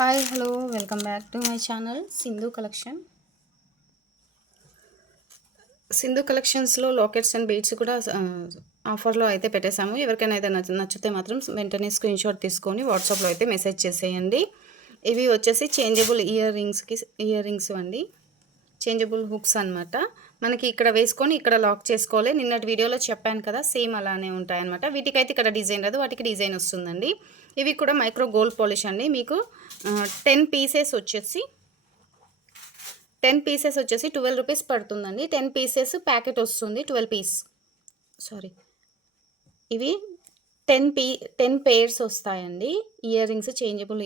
Hi hello welcome back to my channel Sindhu collection. Sindhu కలెక్షన్స్లో lockets and beads కూడా ఆఫర్లో అయితే పెట్టేశాము. ఎవరికైనా అయితే నచ్చితే మాత్రం వెంటనే స్క్రీన్ షాట్ తీసుకొని వాట్సాప్లో అయితే మెసేజ్ చేసేయండి. ఇవి వచ్చేసి చేంజబుల్ ఇయర్ రింగ్స్ అండి, చేంజబుల్ హుక్స్ అనమాట. మనకి ఇక్కడ వేసుకొని ఇక్కడ లాక్ చేసుకోవాలి. నిన్నటి వీడియోలో చెప్పాను కదా, సేమ్ అలానే ఉంటాయన్నమాట. వీటికైతే ఇక్కడ డిజైన్ రాదు, వాటికి డిజైన్ వస్తుందండి. ఇవి కూడా మైక్రో గోల్డ్ పాలిష్ అండి. మీకు 10 పీసెస్ వచ్చేసి 12 రూపీస్ పడుతుందండి. 10 పీసెస్ ప్యాకెట్ వస్తుంది, 12 పీస్ సారీ ఇవి 10 పేర్స్ వస్తాయండి. Ear rings, changeable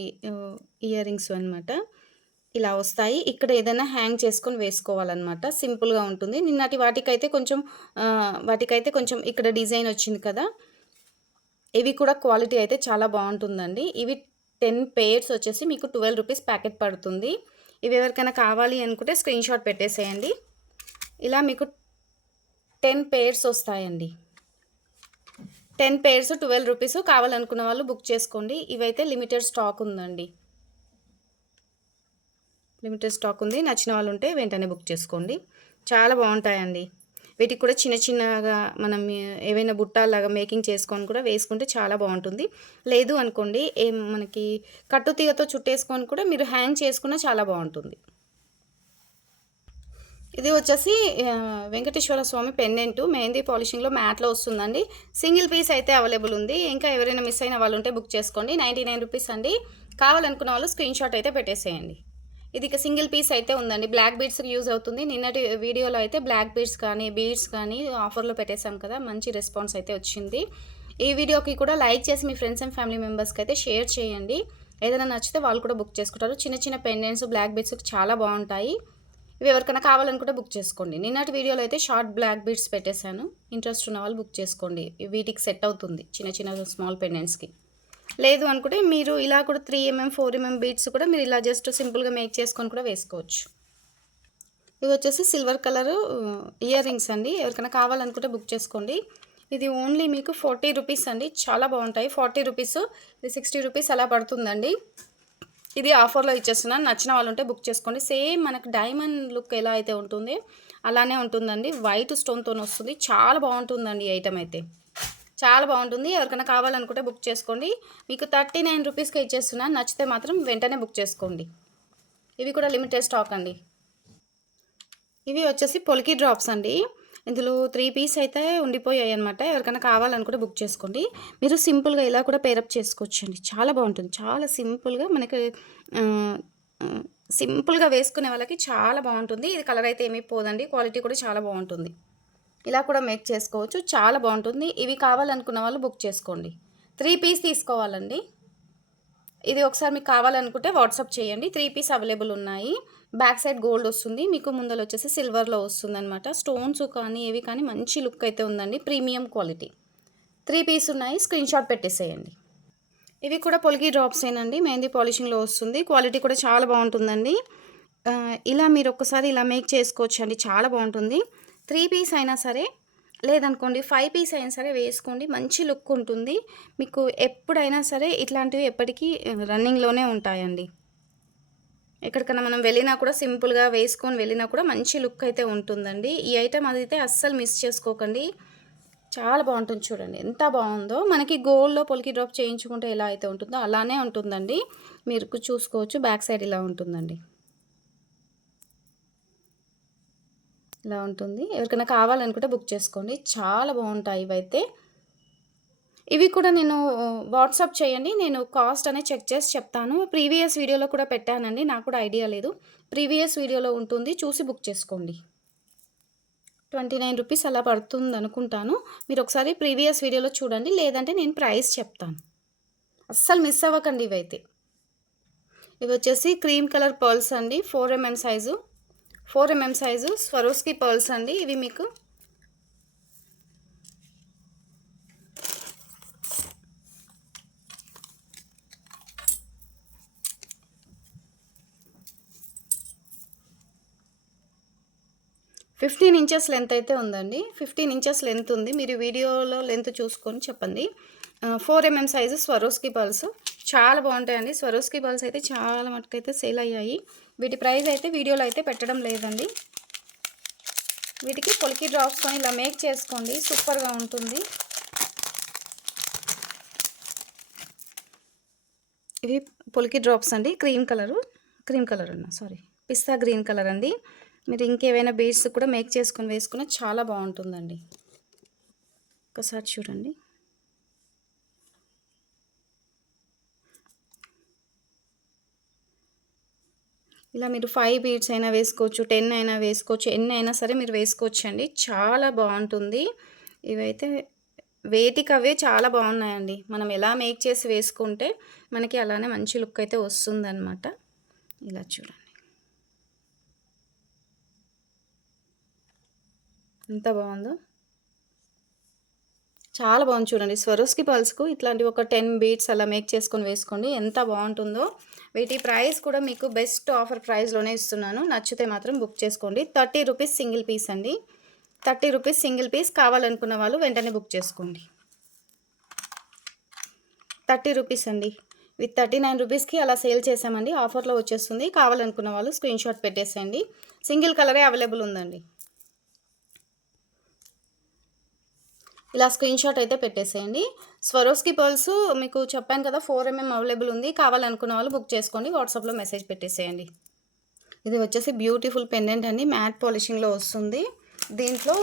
ear rings అనమాట. ఇలా వస్తాయి. ఇక్కడ ఏదైనా హ్యాంగ్ చేసుకొని వేసుకోవాలన్నమాట. సింపుల్గా ఉంటుంది. నిన్నటి వాటికైతే కొంచెం ఇక్కడ డిజైన్ వచ్చింది కదా. ఇవి కూడా క్వాలిటీ అయితే చాలా బాగుంటుందండి. ఇవి 10 పేర్స్ వచ్చేసి మీకు 12 రూపీస్ ప్యాకెట్ పడుతుంది. ఇవి ఎవరికైనా కావాలి అనుకుంటే స్క్రీన్ షాట్ పెట్టేసేయండి. ఇలా మీకు 10 పేర్స్ వస్తాయండి. 10 పేర్స్ 12 రూపీస్. కావాలనుకున్న వాళ్ళు బుక్ చేసుకోండి. ఇవైతే లిమిటెడ్ స్టాక్ ఉందండి. నచ్చిన వాళ్ళు ఉంటే వెంటనే బుక్ చేసుకోండి. చాలా బాగుంటాయండి. వీటికి కూడా చిన్న చిన్నగా మనం ఏవైనా బుట్టాలాగా మేకింగ్ చేసుకొని కూడా వేసుకుంటే చాలా బాగుంటుంది. లేదు అనుకోండి, మనకి కట్టుతీగతో చుట్టేసుకొని కూడా మీరు హ్యాంగ్ చేసుకున్నా చాలా బాగుంటుంది. ఇది వచ్చేసి వెంకటేశ్వర స్వామి పెండెంట్ మెహందీ పాలిషింగ్లో మ్యాట్లో వస్తుందండి. సింగిల్ పీస్ అయితే అవైలబుల్ ఉంది. ఇంకా ఎవరైనా మిస్ అయిన వాళ్ళు ఉంటే బుక్ చేసుకోండి. 99 రూపీస్ అండి. కావాలనుకున్న వాళ్ళు స్క్రీన్ షాట్ అయితే పెట్టేసేయండి. ఇది ఇక సింగిల్ పీస్ అయితే ఉందండి. బ్లాక్ బీడ్స్కి యూజ్ అవుతుంది. నిన్నటి వీడియోలో అయితే బ్లాక్ బీడ్స్ కానీ ఆఫర్లో పెట్టేశాం కదా, మంచి రెస్పాన్స్ అయితే వచ్చింది. ఈ వీడియోకి కూడా లైక్ చేసి మీ ఫ్రెండ్స్ అండ్ ఫ్యామిలీ మెంబర్స్కి అయితే షేర్ చేయండి. ఏదైనా నచ్చితే వాళ్ళు కూడా బుక్ చేసుకుంటారు. చిన్న చిన్న పెండెంట్స్ బ్లాక్ బీడ్స్కి చాలా బాగుంటాయి. ఇవి ఎవరికైనా కావాలనుకుంటే బుక్ చేసుకోండి. నిన్నటి వీడియోలో అయితే షార్ట్ బ్లాక్ బీడ్స్ పెట్టేశాను. ఇంట్రెస్ట్ ఉన్న వాళ్ళు బుక్ చేసుకోండి. వీటికి సెట్ అవుతుంది, చిన్న చిన్న స్మాల్ పెండెంట్స్కి. లేదు అనుకుంటే మీరు ఇలా కూడా 3mm 4mm బీడ్స్ కూడా మీరు ఇలా జస్ట్ సింపుల్గా మేక్ చేసుకొని కూడా వేసుకోవచ్చు. ఇవి వచ్చేసి సిల్వర్ కలర్ ఇయర్ రింగ్స్ అండి. ఎవరికైనా కావాలనుకుంటే బుక్ చేసుకోండి. ఇది ఓన్లీ మీకు 40 రూపీస్ అండి. చాలా బాగుంటాయి. 40 రూపీస్, ఇది 60 రూపీస్ అలా పడుతుందండి. ఇది ఆఫర్లో ఇచ్చేస్తున్నాను. నచ్చిన వాళ్ళు ఉంటే బుక్ చేసుకోండి. సేమ్ మనకు డైమండ్ లుక్ ఎలా అయితే ఉంటుంది అలానే ఉంటుందండి. వైట్ స్టోన్తో వస్తుంది. చాలా బాగుంటుందండి. ఈ ఐటమ్ అయితే చాలా బాగుంటుంది. ఎవరికైనా కావాలనుకుంటే బుక్ చేసుకోండి. మీకు 39 రూపీస్కి ఇచ్చేస్తున్నాను. నచ్చితే మాత్రం వెంటనే బుక్ చేసుకోండి. ఇవి కూడా లిమిటెడ్ స్టాక్ అండి. ఇవి వచ్చేసి పొలికి డ్రాప్స్ అండి. ఇందులో 3 పీస్ అయితే ఉండిపోయాయి అనమాట. ఎవరికైనా కావాలనుకుంటే బుక్ చేసుకోండి. మీరు సింపుల్గా ఇలా కూడా పేరప్ చేసుకోవచ్చు అండి. చాలా బాగుంటుంది. చాలా సింపుల్గా మనకి సింపుల్గా వేసుకునే వాళ్ళకి చాలా బాగుంటుంది. ఇది కలర్ అయితే ఏమీ పోదండి. క్వాలిటీ కూడా చాలా బాగుంటుంది. ఇలా కూడా మేక్ చేసుకోవచ్చు. చాలా బాగుంటుంది. ఇవి కావాలనుకున్న వాళ్ళు బుక్ చేసుకోండి. 3 పీస్ తీసుకోవాలండి. ఇది ఒకసారి మీకు కావాలనుకుంటే వాట్సాప్ చేయండి. 3 పీస్ అవైలబుల్ ఉన్నాయి. బ్యాక్ సైడ్ గోల్డ్ వస్తుంది. మీకు ముందర వచ్చేసి సిల్వర్లో వస్తుంది అనమాట. స్టోన్స్ కానీ ఏవి కానీ మంచి లుక్ అయితే ఉందండి. Premium quality. 3 పీస్ ఉన్నాయి. స్క్రీన్ షాట్ పెట్టేసేయండి. ఇవి కూడా పొలికి డ్రాప్స్ ఏనండి. మెహందీ పాలిషింగ్లో వస్తుంది. క్వాలిటీ కూడా చాలా బాగుంటుందండి. ఇలా మీరు ఒక్కసారి ఇలా మేక్ చేసుకోవచ్చు అండి. చాలా బాగుంటుంది. 3 పీస్ అయినా సరే, లేదనుకోండి 5 పీస్ అయినా సరే వేసుకోండి. మంచి లుక్ ఉంటుంది. మీకు ఎప్పుడైనా సరే ఇట్లాంటివి ఎప్పటికీ రన్నింగ్లోనే ఉంటాయండి. ఎక్కడికైనా మనం వెళ్ళినా కూడా సింపుల్గా వేసుకొని వెళ్ళినా కూడా మంచి లుక్ అయితే ఉంటుందండి. ఈ ఐటెం అదైతే అస్సలు మిస్ చేసుకోకండి. చాలా బాగుంటుంది. చూడండి ఎంత బాగుందో. మనకి గోల్డ్లో పొలికి డ్రాప్ చేయించుకుంటే ఎలా అయితే ఉంటుందో అలానే ఉంటుందండి. మీరు చూసుకోవచ్చు. బ్యాక్ సైడ్ ఇలా ఉంటుందండి. ఇలా ఉంటుంది. ఎవరికైనా కావాలనుకుంటే బుక్ చేసుకోండి. చాలా బాగుంటాయి ఇవైతే. ఇవి కూడా నేను వాట్సాప్ చేయండి. నేను కాస్ట్ అనేది చెక్ చేసి చెప్తాను. ప్రీవియస్ వీడియోలో కూడా పెట్టానండి. నాకు కూడా ఐడియా లేదు. ప్రీవియస్ వీడియోలో ఉంటుంది, చూసి బుక్ చేసుకోండి. 29 రూపీస్ అలా పడుతుంది అనుకుంటాను. మీరు ఒకసారి ప్రీవియస్ వీడియోలో చూడండి. లేదంటే నేను ప్రైస్ చెప్తాను. అస్సలు మిస్ అవ్వకండి ఇవైతే. ఇవి వచ్చేసి క్రీమ్ కలర్ పర్ల్స్ అండి. 4mm సైజు స్వరోస్కి పర్ల్స్ అండి. ఇవి మీకు ఫిఫ్టీన్ ఇంచెస్ లెంత్ అయితే ఉందండి. 15 ఇంచెస్ లెంత్ ఉంది. మీరు వీడియోలో లెంత్ చూసుకొని చెప్పండి. 4mm సైజు స్వరోస్కి పర్ల్స్ చాలా బాగుంటాయండి. స్వరోస్కి బాల్స్ అయితే చాలా మటుకైతే సేల్ అయ్యాయి. వీటి ప్రైస్ అయితే వీడియోలో అయితే పెట్టడం లేదండి. వీటికి పొలికి డ్రాప్స్‌తోని ఇలా మేక్ చేసుకోండి, సూపర్‌గా ఉంటుంది. ఇవి పొలికి డ్రాప్స్ అండి. క్రీమ్ కలర్ సారీ, పిస్తా గ్రీన్ కలర్ అండి. మీరు ఇంకేవైనా బీడ్స్ కూడా మేక్ చేసుకొని వేసుకున్న చాలా బాగుంటుందండి. ఒకసారి చూడండి. ఇలా మీరు 5 బీడ్స్ అయినా వేసుకోవచ్చు, 10 అయినా వేసుకోవచ్చు, ఎన్ని అయినా సరే మీరు వేసుకోవచ్చండి. చాలా బాగుంటుంది. ఇవైతే వేటికవే చాలా బాగున్నాయండి. మనం ఎలా మేక్ చేసి వేసుకుంటే మనకి అలానే మంచి లుక్ అయితే వస్తుందన్నమాట. ఇలా చూడండి ఎంత బాగుందో. చాలా బాగుంది చూడండి. స్వరోస్కి పల్స్కు ఇట్లాంటి ఒక 10 బీడ్స్ అలా మేక్ చేసుకొని వేసుకోండి, ఎంత బాగుంటుందో. వీటి ప్రైస్ కూడా మీకు బెస్ట్ ఆఫర్ ప్రైస్లోనే ఇస్తున్నాను. నచ్చితే మాత్రం బుక్ చేసుకోండి. 30 రూపీస్ సింగిల్ పీస్ అండి. 30 రూపీస్ సింగిల్ పీస్. కావాలనుకున్న వాళ్ళు వెంటనే బుక్ చేసుకోండి. 30 రూపీస్ అండి. విత్ 39 రూపీస్కి అలా సేల్ చేసామండి. ఆఫర్లో వచ్చేస్తుంది. కావాలనుకున్న వాళ్ళు స్క్రీన్ షాట్ పెట్టేసేయండి. సింగిల్ కలరే అవైలబుల్ ఉందండి. ఇలా స్క్రీన్ షాట్ అయితే పెట్టేసేయండి. స్వరోస్కి పర్ల్స్ మీకు చెప్పాను కదా, 4mm అవైలబుల్ ఉంది. కావాలనుకున్న వాళ్ళు బుక్ చేసుకోండి. వాట్సాప్లో మెసేజ్ పెట్టేసేయండి. ఇది వచ్చేసి బ్యూటిఫుల్ పెండెంట్ అండి. మ్యాట్ పాలిషింగ్లో వస్తుంది. దీంట్లో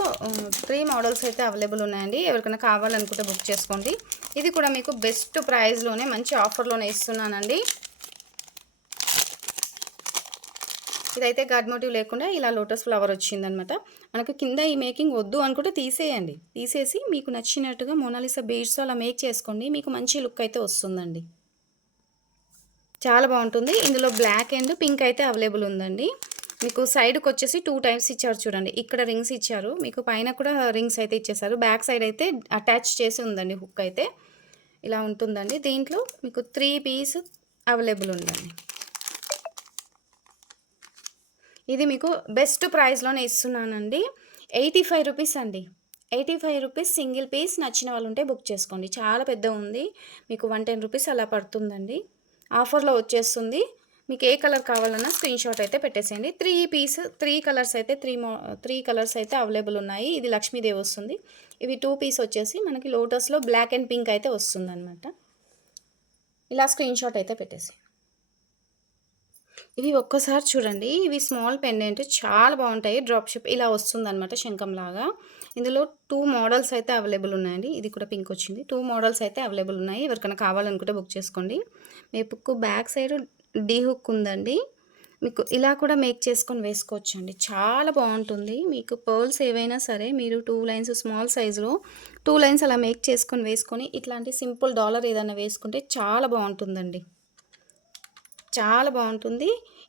3 మోడల్స్ అయితే అవైలబుల్ ఉన్నాయండి. ఎవరికైనా కావాలనుకుంటే బుక్ చేసుకోండి. ఇది కూడా మీకు బెస్ట్ ప్రైస్లోనే మంచి ఆఫర్లోనే ఇస్తున్నానండి. ఇదైతే గాడ్ మోటివ్ లేకుండా ఇలా లోటస్ ఫ్లవర్ వచ్చిందనమాట. మనకు కింద ఈ మేకింగ్ వద్దు అనుకుంటే తీసేయండి. తీసేసి మీకు నచ్చినట్టుగా మోనాలిసా బీడ్స్ అలా మేక్ చేసుకోండి. మీకు మంచి లుక్ అయితే వస్తుందండి. చాలా బాగుంటుంది. ఇందులో బ్లాక్ అండ్ పింక్ అయితే అవైలబుల్ ఉందండి. మీకు సైడ్కి వచ్చేసి 2 టైమ్స్ ఇచ్చారు చూడండి. ఇక్కడ రింగ్స్ ఇచ్చారు, మీకు పైన కూడా రింగ్స్ అయితే ఇచ్చేసారు. బ్యాక్ సైడ్ అయితే అటాచ్ చేసి ఉందండి హుక్ అయితే. ఇలా ఉంటుందండి. దీంట్లో మీకు 3 పీస్ అవైలబుల్ ఉందండి. ఇది మీకు బెస్ట్ ప్రైస్లోనే ఇస్తున్నానండి. 85 రూపీస్ అండి. 85 రూపీస్ సింగిల్ పీస్. నచ్చిన వాళ్ళు ఉంటే బుక్ చేసుకోండి. చాలా పెద్ద ఉంది, మీకు 110 రూపీస్ అలా పడుతుందండి. ఆఫర్లో వచ్చేస్తుంది. మీకు ఏ కలర్ కావాలన్నా స్క్రీన్ షాట్ అయితే పెట్టేసేయండి. 3 కలర్స్ అయితే 3 కలర్స్ అయితే అవైలబుల్ ఉన్నాయి. ఇది లక్ష్మీదేవి వస్తుంది. ఇవి 2 పీస్ వచ్చేసి మనకి లోటస్లో బ్లాక్ అండ్ పింక్ అయితే వస్తుందన్నమాట. ఇలా స్క్రీన్ షాట్ అయితే పెట్టేసి ఇవి ఒక్కసారి చూడండి. ఇవి స్మాల్ పెండెంట్ చాలా బాగుంటాయి. డ్రాప్ షేప్ ఇలా వస్తుందన్నమాట, శంఖంలాగా. ఇందులో 2 మోడల్స్ అయితే అవైలబుల్ ఉన్నాయండి. ఇది కూడా పింక్ వచ్చింది. 2 మోడల్స్ అయితే అవైలబుల్ ఉన్నాయి. ఎవరికైనా కావాలనుకుంటే బుక్ చేసుకోండి. మీకు బ్యాక్ సైడ్ డీ హుక్ ఉందండి. మీకు ఇలా కూడా మేక్ చేసుకొని వేసుకోవచ్చండి. చాలా బాగుంటుంది. మీకు పర్ల్స్ ఏవైనా సరే మీరు 2 లైన్స్ స్మాల్ సైజులో 2 లైన్స్ అలా మేక్ చేసుకొని వేసుకొని ఇట్లాంటి సింపుల్ డాలర్ ఏదైనా వేసుకుంటే చాలా బాగుంటుందండి. చాలా బాగుంటుంది.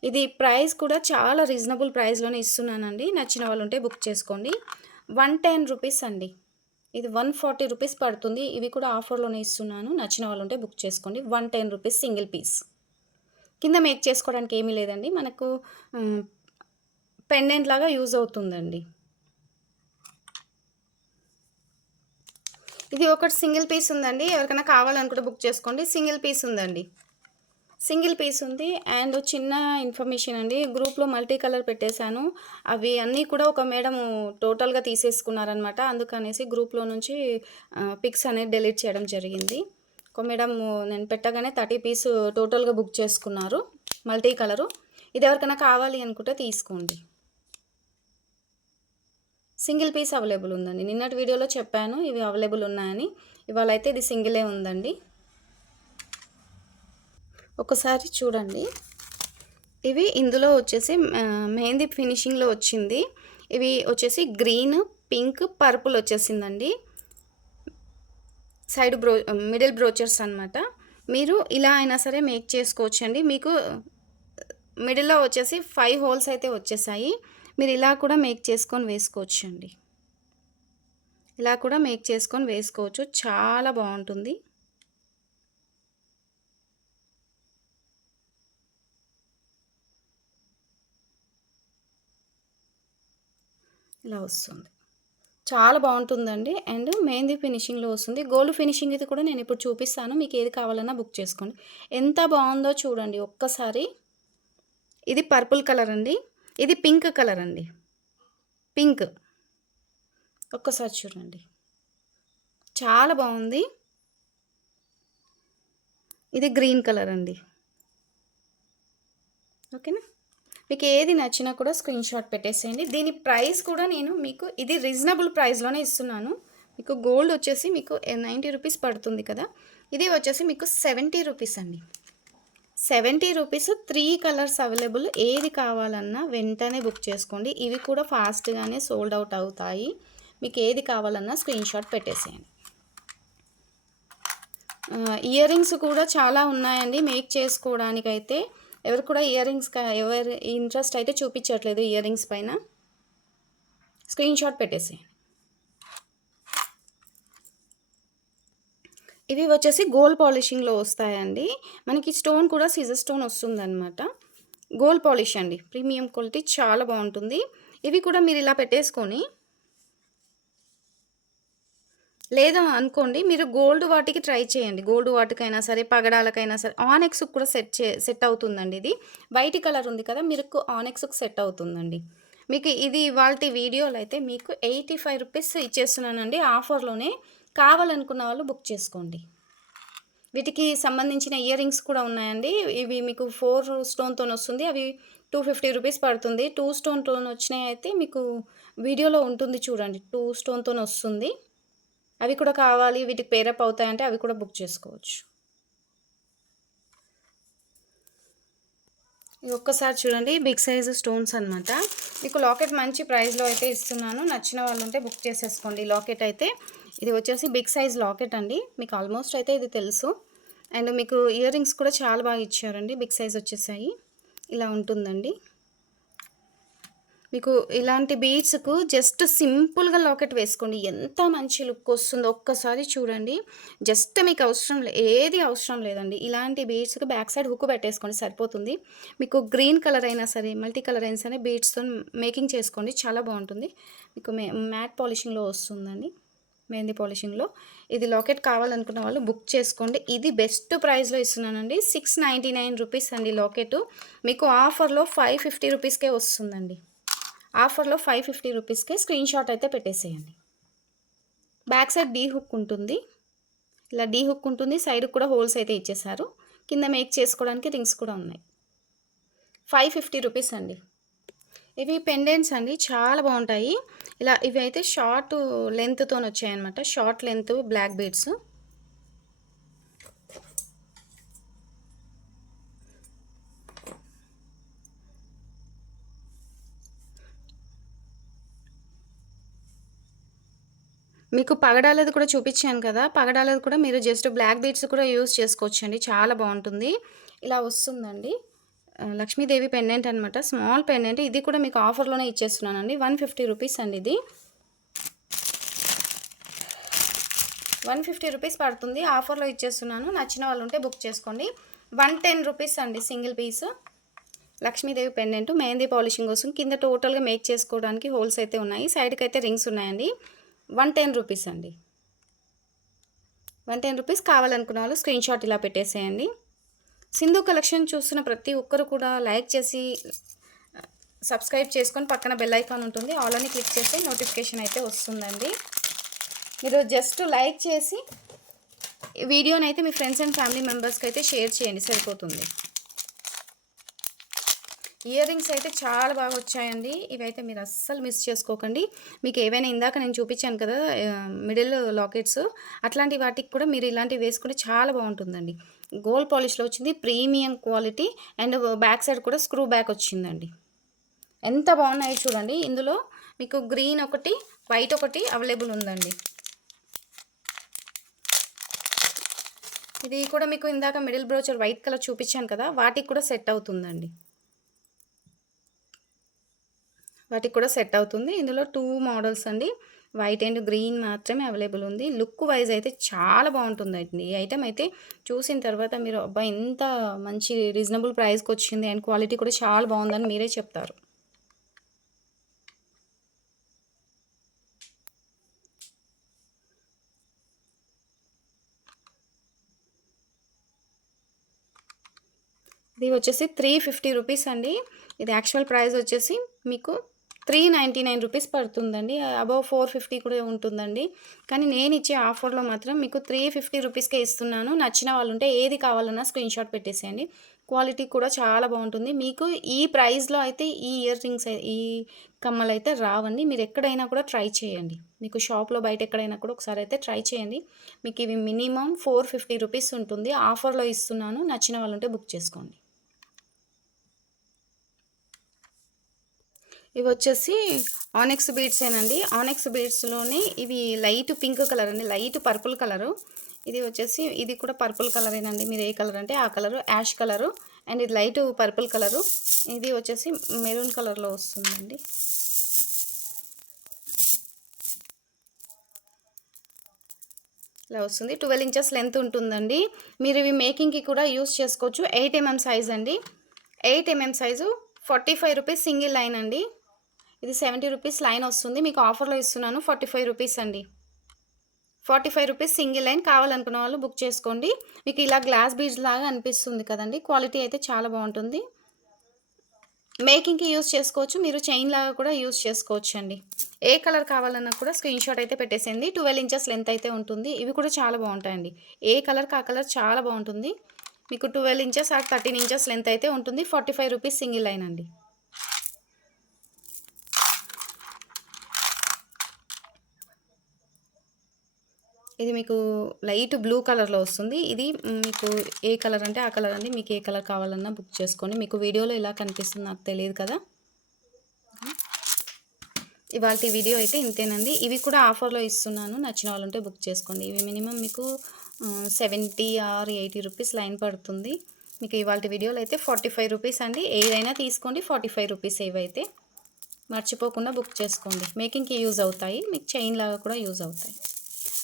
ఇది ప్రైస్ కూడా చాలా రీజనబుల్ ప్రైస్లోనే ఇస్తున్నానండి. నచ్చిన వాళ్ళు ఉంటే బుక్ చేసుకోండి. 110 రూపీస్ అండి. ఇది 140 రూపీస్ పడుతుంది. ఇవి కూడా ఆఫర్లోనే ఇస్తున్నాను. నచ్చిన వాళ్ళు ఉంటే బుక్ చేసుకోండి. 110 రూపీస్ సింగిల్ పీస్. కింద మేక్ చేసుకోవడానికి ఏమీ లేదండి. మనకు పెండెంట్ లాగా యూజ్ అవుతుందండి. ఇది ఒకటి సింగిల్ పీస్ ఉందండి. ఎవరికైనా కావాలనుకుంటే బుక్ చేసుకోండి. సింగిల్ పీస్ ఉందండి. సింగిల్ పీస్ ఉంది. అండ్ చిన్న ఇన్ఫర్మేషన్ అండి, గ్రూప్లో మల్టీ కలర్ పెట్టేశాను. అవి అన్నీ కూడా ఒక మేడం టోటల్గా తీసేసుకున్నారనమాట. అందుకనేసి గ్రూప్లో నుంచి పిక్స్ అనేది డిలీట్ చేయడం జరిగింది. ఒక మేడం నేను పెట్టగానే 30 పీస్ టోటల్గా బుక్ చేసుకున్నారు, మల్టీ కలరు. ఇది ఎవరికైనా కావాలి అనుకుంటే తీసుకోండి. సింగిల్ పీస్ అవైలబుల్ ఉందండి. నిన్నటి వీడియోలో చెప్పాను ఇవి అవైలబుల్ ఉన్నాయని. ఇవాళ అయితే ఇది సింగిలే ఉందండి. ఒకసారి చూడండి. ఇవి ఇందులో వచ్చేసి మెహందీ ఫినిషింగ్లో వచ్చింది. ఇవి వచ్చేసి గ్రీన్, పింక్, పర్పుల్ వచ్చేసిందండి. సైడ్ మిడిల్ బ్రోచర్స్ అనమాట. మీరు ఇలా అయినా సరే మేక్ చేసుకోవచ్చండి. మీకు మిడిల్లో వచ్చేసి 5 హోల్స్ అయితే వచ్చేసాయి. మీరు ఇలా కూడా మేక్ చేసుకొని వేసుకోవచ్చండి. ఇలా కూడా మేక్ చేసుకొని వేసుకోవచ్చు. చాలా బాగుంటుంది. ఇలా వస్తుంది. చాలా బాగుంటుందండి. అండ్ మెహందీ ఫినిషింగ్‌లో వస్తుంది. గోల్డ్ ఫినిషింగ్ ఇది కూడా నేను ఇప్పుడు చూపిస్తాను. మీకు ఏది కావాలన్నా బుక్ చేసుకోండి. ఎంత బాగుందో చూడండి ఒక్కసారి. ఇది పర్పుల్ కలర్ అండి. ఇది పింక్ కలర్ అండి. పింక్. ఒక్కసారి చూడండి. చాలా బాగుంది. ఇది గ్రీన్ కలర్ అండి. ఓకేనా? మీకు ఏది నచ్చినా కూడా స్క్రీన్ షాట్ పెట్టేసేయండి. దీని ప్రైస్ కూడా నేను మీకు ఇది రీజనబుల్ ప్రైస్‌లోనే ఇస్తున్నాను. మీకు గోల్డ్ వచ్చేసి మీకు 90 రూపీస్ పడుతుంది కదా! ఇది వచ్చేసి మీకు 70 రూపీస్ అండి. 70 రూపీస్ 3 కలర్స్ అవైలబుల్. ఏది కావాలన్నా వెంటనే బుక్ చేసుకోండి. ఇవి కూడా ఫాస్ట్‌గానే సోల్డ్ అవుట్ అవుతాయి. మీకు ఏది కావాలన్నా స్క్రీన్ షాట్ పెట్టేసేయండి. ఇయర్ రింగ్స్ కూడా చాలా ఉన్నాయండి మేక్ చేసుకోవడానికైతే. ఎవరు కూడా ఎవరి ఇంట్రెస్ట్ అయితే చూపించట్లేదు ఇయర్ రింగ్స్ పైన. స్క్రీన్ షాట్ పెట్టేసేయండి. ఇవి వచ్చేసి గోల్డ్ పాలిషింగ్‌లో వస్తాయండి. మనకి స్టోన్ కూడా సిజర్ స్టోన్ వస్తుందనమాట. గోల్డ్ పాలిష్ అండి. ప్రీమియం క్వాలిటీ చాలా బాగుంటుంది. ఇవి కూడా మీరు ఇలా పెట్టేసుకొని లేదా అనుకోండి మీరు గోల్డ్ వాటికి ట్రై చేయండి. గోల్డ్ వాటికైనా సరే, పగడాలకైనా సరే ఆనెక్స్‌కి కూడా సెట్ అవుతుందండి ఇది. వైట్ కలర్ ఉంది కదా! మీకు ఆనెక్స్‌కి సెట్ అవుతుందండి. మీకు ఇది ఇవాల్టి వీడియోలో అయితే మీకు 85 రూపీస్ ఇచ్చేస్తున్నానండి ఆఫర్‌లోనే. కావాలనుకున్న వాళ్ళు బుక్ చేసుకోండి. వీటికి సంబంధించిన ఇయర్ రింగ్స్ కూడా ఉన్నాయండి. ఇవి మీకు 4 స్టోన్‌తోని వస్తుంది. అవి 250 రూపీస్ పడుతుంది. 2 స్టోన్‌తోని వచ్చినయి అయితే మీకు వీడియోలో ఉంటుంది చూడండి. 2 స్టోన్‌తోని వస్తుంది. అవి కూడా కావాలి వీటికి పేరప్ అవుతాయంటే అవి కూడా బుక్ చేసుకోవచ్చు. ఇది ఒక్కసారి చూడండి బిగ్ సైజ్ స్టోన్స్ అనమాట. మీకు లాకెట్ మంచి ప్రైస్‌లో అయితే ఇస్తున్నాను. నచ్చిన వాళ్ళుంటే బుక్ చేసేసుకోండి. లాకెట్ అయితే ఇది వచ్చేసి బిగ్ సైజ్ లాకెట్ అండి. మీకు ఆల్మోస్ట్ అయితే ఇది తెలుసు. అండ్ మీకు ఇయర్ రింగ్స్ కూడా చాలా బాగా ఇచ్చారండి. బిగ్ సైజ్ వచ్చేసాయి. ఇలా ఉంటుందండి. మీకు ఇలాంటి బీడ్స్‌కు జస్ట్ సింపుల్‌గా లాకెట్ వేసుకోండి. ఎంత మంచి లుక్ వస్తుందో ఒక్కసారి చూడండి. జస్ట్ మీకు ఏది అవసరం లేదండి. ఇలాంటి బీడ్స్‌కి బ్యాక్ సైడ్ హుక్ పెట్టేసుకోండి సరిపోతుంది. మీకు గ్రీన్ కలర్ అయినా సరే, మల్టీ కలర్ అయినా సరే బీడ్స్‌తోని మేకింగ్ చేసుకోండి. చాలా బాగుంటుంది. మీకు మ్యాట్ పాలిషింగ్‌లో వస్తుందండి. మెహందీ పాలిషింగ్‌లో. ఇది లాకెట్ కావాలనుకున్న వాళ్ళు బుక్ చేసుకోండి. ఇది బెస్ట్ ప్రైస్‌లో ఇస్తున్నానండి. 699 రూపీస్ అండి లాకెటు. మీకు ఆఫర్‌లో 550 రూపీస్‌కే వస్తుందండి. ఆఫర్‌లో 550 రూపీస్‌కే స్క్రీన్ షాట్ అయితే పెట్టేసేయండి. బ్యాక్ సైడ్ డీ హుక్ ఉంటుంది. ఇలా డీ హుక్ ఉంటుంది. సైడ్‌కి కూడా హోల్స్ అయితే ఇచ్చేసారు. కింద మేక్ చేసుకోవడానికి రింగ్స్ కూడా ఉన్నాయి. 550 రూపీస్ అండి. ఇవి పెండెంట్స్ అండి. చాలా బాగుంటాయి. ఇవి అయితే షార్ట్ లెంగ్త్‌తోని వచ్చాయన్నమాట. Short length black beads. మీకు పగడాలది కూడా చూపించాను కదా! పగడాలది కూడా మీరు జస్ట్ బ్లాక్ బీడ్స్ కూడా యూజ్ చేసుకోవచ్చండి. చాలా బాగుంటుంది. ఇలా వస్తుందండి. లక్ష్మీదేవి పెండెంట్ అనమాట. Small pendant. ఇది కూడా మీకు ఆఫర్‌లోనే ఇచ్చేస్తున్నానండి. 150 రూపీస్ అండి ఇది. 150 రూపీస్ పడుతుంది. ఆఫర్‌లో ఇచ్చేస్తున్నాను. నచ్చిన వాళ్ళు ఉంటే బుక్ చేసుకోండి. 110 రూపీస్ అండి single piece. Lakshmidevi pendant mehndi polishing కోసం కింద టోటల్‌గా మేక్ చేసుకోవడానికి హోల్స్ అయితే ఉన్నాయి. సైడ్‌కి అయితే రింగ్స్ ఉన్నాయండి. 110 రూపీస్ అండి. 110 రూపీస్. కావాలనుకున్న వాళ్ళు స్క్రీన్ షాట్ ఇలా పెట్టేసేయండి. సింధు కలెక్షన్ చూస్తున్న ప్రతి ఒక్కరు కూడా లైక్ చేసి సబ్స్క్రైబ్ చేసుకొని పక్కన బెల్ ఐకాన్ ఉంటుంది. ఆల్ అని క్లిక్ చేస్తే నోటిఫికేషన్ అయితే వస్తుందండి. మీరు జస్ట్ లైక్ చేసి వీడియోని అయితే మీ ఫ్రెండ్స్ అండ్ ఫ్యామిలీ మెంబర్స్కి అయితే షేర్ చేయండి సరిపోతుంది. ఇయర్ రింగ్స్ అయితే చాలా బాగా వచ్చాయండి. ఇవైతే మీరు అస్సలు మిస్ చేసుకోకండి. మీకు ఏవైనా ఇందాక నేను చూపించాను కదా మిడిల్ లాకెట్స్, అట్లాంటి వాటికి కూడా మీరు ఇలాంటివి వేసుకుంటే చాలా బాగుంటుందండి. గోల్డ్ పాలిష్లో వచ్చింది. Premium quality and back side కూడా స్క్రూ బ్యాక్ వచ్చిందండి. ఎంత బాగున్నాయో చూడండి. ఇందులో మీకు గ్రీన్ ఒకటి, వైట్ ఒకటి అవైలబుల్ ఉందండి. ఇది కూడా మీకు ఇందాక మిడిల్ బ్రోచర్ వైట్ కలర్ చూపించాను కదా, వాటికి కూడా సెట్ అవుతుందండి. వాటికి కూడా సెట్ అవుతుంది. ఇందులో 2 మోడల్స్ అండి. వైట్ అండ్ గ్రీన్ మాత్రమే అవైలబుల్ ఉంది. లుక్ వైజ్ అయితే చాలా బాగుంటుందండి. ఈ ఐటమ్ అయితే చూసిన తర్వాత మీరు అబ్బా ఎంత మంచి రీజనబుల్ ప్రైస్కి వచ్చింది అండ్ క్వాలిటీ కూడా చాలా బాగుందని మీరే చెప్తారు. ఇది వచ్చేసి 350 రూపీస్ అండి. ఇది యాక్చువల్ ప్రైస్ వచ్చేసి మీకు 399 రూపీస్ పడుతుందండి. అబవ్ 450 కూడా ఉంటుందండి. కానీ నేను ఇచ్చే ఆఫర్లో మాత్రం మీకు 350 రూపీస్కే ఇస్తున్నాను. నచ్చిన వాళ్ళుంటే ఏది కావాలన్నా స్క్రీన్ షాట్ పెట్టేసేయండి. క్వాలిటీ కూడా చాలా బాగుంటుంది. మీకు ఈ ప్రైస్లో అయితే ఈ ఇయర్ రింగ్స్ ఈ కమ్మలైతే రావండి. మీరు ఎక్కడైనా కూడా ట్రై చేయండి. మీకు షాప్లో బయట ఎక్కడైనా కూడా ఒకసారి అయితే ట్రై చేయండి. మీకు ఇవి మినిమం 450 రూపీస్ ఉంటుంది. ఆఫర్లో ఇస్తున్నాను. నచ్చిన వాళ్ళుంటే బుక్ చేసుకోండి. ఇవి వచ్చేసి ఆనెక్స్ బీడ్సేనండి. ఆనెక్స్ బీడ్స్‌లోనే ఇవి లైట్ పింక్ కలర్ అండి. Light purple colour. ఇది వచ్చేసి ఇది కూడా పర్పుల్ కలరేనండి. మీరు ఏ కలర్ అంటే ఆ కలరు. యాష్ కలరు అండ్ ఇది లైట్ పర్పుల్ కలరు. ఇది వచ్చేసి మెరూన్ కలర్‌లో వస్తుందండి. ఇలా వస్తుంది. 12 ఇంచెస్ లెంత్ ఉంటుందండి. మీరు ఇవి మేకింగ్‌కి కూడా యూజ్ చేసుకోవచ్చు. 8 mm సైజ్ అండి. 8 mm size 45 rupees single line అండి. ఇది 70 రూపీస్ లైన్ వస్తుంది. మీకు ఆఫర్లో ఇస్తున్నాను 45 రూపీస్ అండి. 45 రూపీస్ సింగిల్ లైన్. కావాలనుకున్న వాళ్ళు బుక్ చేసుకోండి. మీకు ఇలా గ్లాస్ బీడ్స్ లాగా అనిపిస్తుంది కదండి. క్వాలిటీ అయితే చాలా బాగుంటుంది. మేకింగ్‌కి యూజ్ చేసుకోవచ్చు. మీరు చైన్ లాగా కూడా యూజ్ చేసుకోవచ్చు అండి. ఏ కలర్ కావాలన్నా కూడా స్క్రీన్ షాట్ అయితే పెట్టేసేయండి. 12 ఇంచెస్ లెంత్ అయితే ఉంటుంది. ఇవి కూడా చాలా బాగుంటాయండి. ఏ కలర్‌కి ఆ కలర్ చాలా బాగుంటుంది. మీకు 12 ఇంచెస్ ఆర్ 13 ఇంచెస్ లెంత్ అయితే ఉంటుంది. 45 రూపీస్ సింగిల్ లైన్ అండి. ఇది మీకు లైట్ బ్లూ కలర్‌లో వస్తుంది. ఇది మీకు ఏ కలర్ అంటే ఆ కలర్ అండి. మీకు ఏ కలర్ కావాలన్నా బుక్ చేసుకోండి. మీకు వీడియోలో ఎలా కనిపిస్తుందో నాకు తెలియదు కదా! ఇవాల్టి వీడియో అయితే ఇంతేనండి. ఇవి కూడా ఆఫర్‌లో ఇస్తున్నాను. నచ్చిన వాళ్ళుంటే బుక్ చేసుకోండి. ఇవి మినిమమ్ మీకు 70 ఆర్ 80 రూపీస్ లైన్ పడుతుంది. మీకు ఇవాల్టి వీడియోలో అయితే 45 రూపీస్ అండి. ఏదైనా తీసుకోండి 45 రూపీస్ ఇవైతే. మర్చిపోకుండా బుక్ చేసుకోండి. మేకింగ్‌కి యూజ్ అవుతాయి. మీకు చైన్ లాగా కూడా యూజ్ అవుతాయి.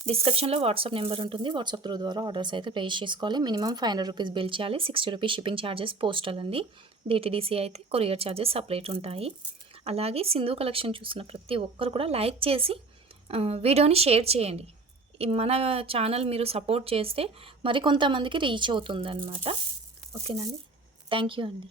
డిస్క్రిప్షన్లో వాట్సాప్ నెంబర్ ఉంటుంది. వాట్సాప్ త్రూ ద్వారా ఆర్డర్స్ అయితే ప్లేస్ చేసుకోవాలి. మినిమం 500 రూపీస్ బిల్ చేయాలి. 60 రూపీస్ షిప్పింగ్ ఛార్జెస్ పోస్టల్ అండి. DTDC అయితే కొరియర్ ఛార్జెస్ సపరేట్ ఉంటాయి. అలాగే సింధు కలెక్షన్ చూసిన ప్రతి ఒక్కరు కూడా లైక్ చేసి వీడియోని షేర్ చేయండి. మన ఛానల్ మీరు సపోర్ట్ చేస్తే మరికొంతమందికి రీచ్ అవుతుందన్నమాట. ఓకేనండి. థ్యాంక్ యూ అండి.